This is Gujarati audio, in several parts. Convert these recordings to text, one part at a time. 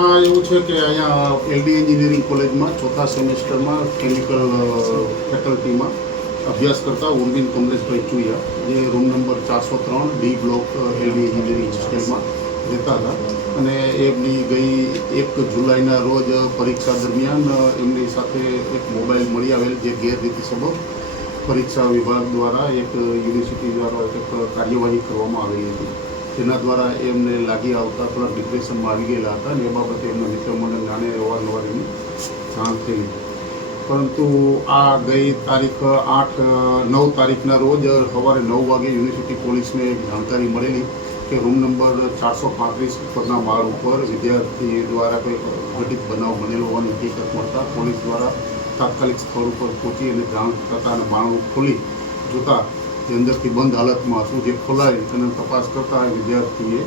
એવું છે કે અહીંયા એલડી એન્જિનિયરિંગ કોલેજમાં ચોથા સેમેસ્ટરમાં કેમિકલ ફેકલ્ટીમાં અભ્યાસ કરતા ઉર્મિન કમલેશભાઈ ચુયા જે room number 403 D block LD engineering હોસ્ટેલમાં રહેતા હતા અને એમની ગઈ 1 જુલાઈના રોજ પરીક્ષા દરમિયાન એમની સાથે એક મોબાઈલ મળી આવેલ જે ગેરરીતિ સબબ પરીક્ષા વિભાગ દ્વારા એક યુનિવર્સિટી દ્વારા એક કાર્યવાહી કરવામાં આવેલી હતી. જેના દ્વારા એમને લાગી આવતા થોડા ડિપ્રેશનમાં આવી ગયેલા હતા અને એ બાબતે એમના મિત્ર મંડળ નાને અવારનવાર એની જાણ થઈ. પરંતુ આ ગઈ તારીખ 9 તારીખના રોજ સવારે 9 વાગે યુનિવર્સિટી પોલીસને એક જાણકારી મળેલી કે રૂમ નંબર 435 ઉપરના માળ ઉપર વિદ્યાર્થી દ્વારા કોઈ ઘટિત બનાવ બનેલો હોવાની હકીકત મળતા પોલીસ દ્વારા તાત્કાલિક સ્થળ ઉપર પહોંચી અને જાણ કરતા અને બારણું ખોલી જોતા જે અંદરથી બંધ હાલતમાં હતું જે ખોલાવી અને તપાસ કરતા વિદ્યાર્થીએ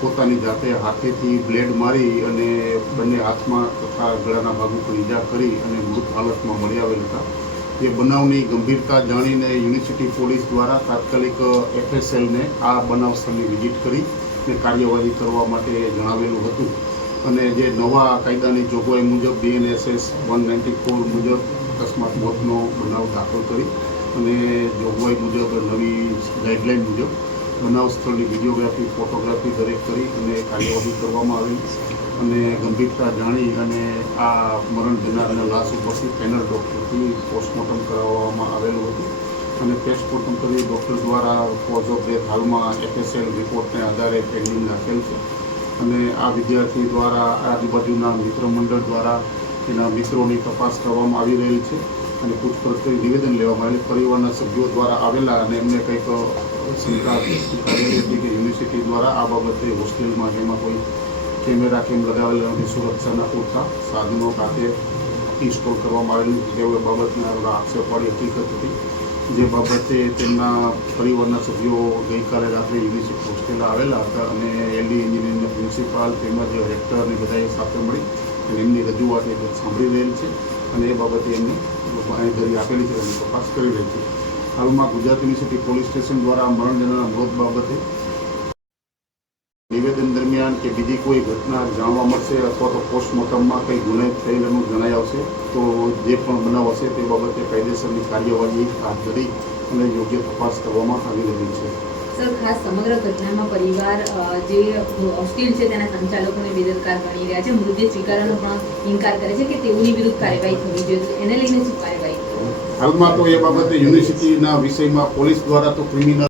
પોતાની જાતે હાથેથી બ્લેડ મારી અને બંને હાથમાં તથા ગળાના ભાગ ઉપર ઈજા કરી અને મૃત હાલતમાં મળી આવેલ હતા. જે બનાવની ગંભીરતા જાણીને યુનિવર્સિટી પોલીસ દ્વારા તાત્કાલિક FSLને આ બનાવ સ્થળની વિઝિટ કરી અને કાર્યવાહી કરવા માટે જણાવેલું હતું અને જે નવા કાયદાની જોગવાઈ મુજબ BNSS 194 મુજબ અકસ્માત મોતનો બનાવ દાખલ કરી અને જોગવાઈ મુજબ નવી ગાઈડલાઈન મુજબ બનાવ સ્થળની વિડીયોગ્રાફી ફોટોગ્રાફી દરેક કરી અને કાર્યવાહી કરવામાં આવી અને ગંભીરતા જાણી અને આ મરણ જનારના લાશ ઉપરથી પેનલ ડૉક્ટરથી પોસ્ટમોર્ટમ કરાવવામાં આવેલું હતું અને પોસ્ટમોર્ટમ કરી ડૉક્ટર દ્વારા કોઝ ઓફ ડેથ હાલમાં FSL રિપોર્ટને આધારે પેન્ડિંગ રાખેલ છે અને આ વિદ્યાર્થી દ્વારા આજુબાજુના મિત્ર મંડળ દ્વારા એના મિત્રોની તપાસ કરવામાં આવી રહેલ છે અને પૂછપરછ કરી નિવેદન લેવામાં આવેલ. પરિવારના સભ્યો દ્વારા આવેલા અને એમને કંઈક શંકા કરેલી હતી કે યુનિવર્સિટી દ્વારા આ બાબતે હોસ્ટેલમાં જેમાં કોઈ કેમેરા કેમ લગાવેલા નથી, સુરક્ષાના પૂરતા સાધનો ખાતે ઇન્સ્ટોલ કરવામાં આવેલું જેઓ બાબતને આક્ષેપવાળી હકીકત હતી. જે બાબતે તેમના પરિવારના સભ્યો ગઈકાલે રાત્રે યુનિવર્સિટી હોસ્ટેલ આવેલા હતા અને LD એન્જિનિયરિંગના પ્રિન્સિપાલ તેમજ રેક્ટર અને બધાએ સાથે મળી અને એમની રજૂઆત એ સાંભળી રહેલ છે અને એ બાબતે એમની બાંહેધરી આપેલી છે અને તપાસ કરી રહી છે. હાલમાં ગુજરાત યુનિવર્સિટી પોલીસ સ્ટેશન દ્વારા મરણ જનારના મૃત બાબતે નિવેદન દરમિયાન કે બીજી કોઈ ઘટના જાણવા મળશે અથવા તો પોસ્ટમોર્ટમમાં કંઈ ગુનાહિત થયેલું જણાઈ આવશે તો જે પણ બનાવ હશે તે બાબતે કાયદેસરની કાર્યવાહી હાથ ધરી અને યોગ્ય તપાસ કરવામાં આવી રહી છે. સર, ખાસ સમગ્ર ઘટનામાં પરિવાર જે હોસ્ટેલ છે તેના સંચાલકોને બેદરકાર ગણી રહ્યા છે, મૃતદેહ સ્વીકારવાનો પણ ઇનકાર કરે છે કે તેઓની વિરુદ્ધ કાર્યવાહી થવી જોઈએ. એને લઈને શું કાર્યવાહી? હાલમાં તો એ બાબતે યુનિવર્સિટીના વિષયમાં પોલીસ દ્વારા તો ક્રિમિનલ